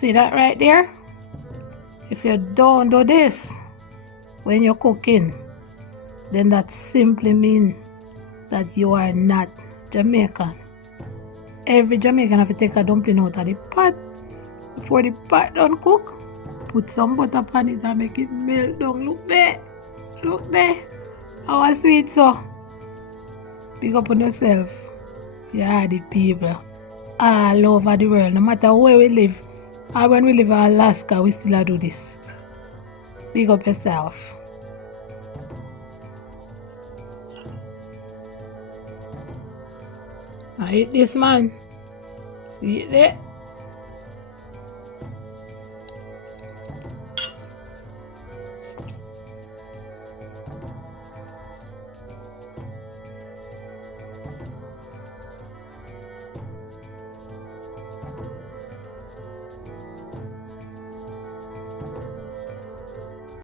See that right there? If you don't do this when you're cooking, then that simply means that you are not Jamaican. Every Jamaican have to take a dumpling out of the pot before the pot don't cook. Put some butter on it and make it melt down. Look there. Look there. How sweet so. Big up on yourself. YARDIE people all over the world, no matter where we live. Or when we live in Alaska, we still do this. Big up yourself. I eat this, man. See it there?